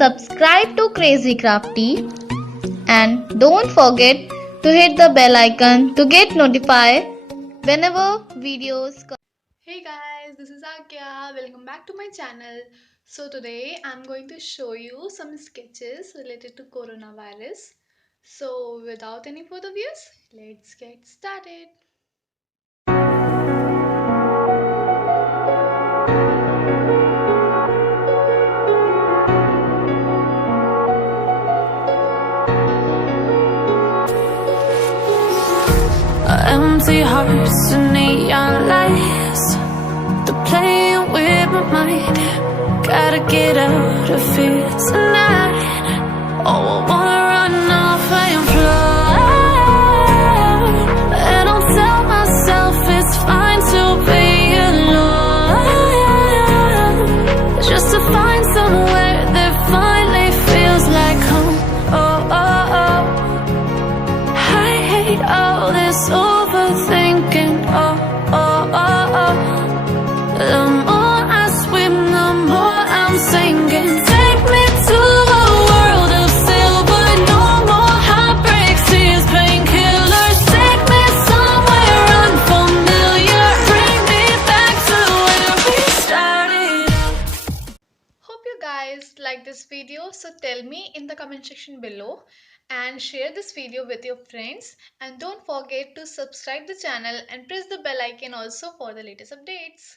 subscribe to Crazy Crafty and don't forget to hit the bell icon to get notified whenever videos come. Hey guys, this is Agya. Welcome back to my channel. So today I'm going to show you some sketches related to coronavirus. So without any further views, let's get started. Empty hearts and neon lights, they're playing with my mind. Gotta get out of here tonight. Oh, I wanna run off and fly, and I'll tell myself it's fine to be alone, just to find somewhere that finally feels like home. Oh, oh, oh, I hate all this overthinking. Oh, oh, oh, oh. The more I swim, the more I'm sinking. Take me to a world of silver. No more heartbreaks, tears, painkillers. Take me somewhere unfamiliar. Bring me back to where we started. Hope you guys like this video. So tell me in the comment section below and share this video with your friends. And don't forget to subscribe the channel and press the bell icon also for the latest updates.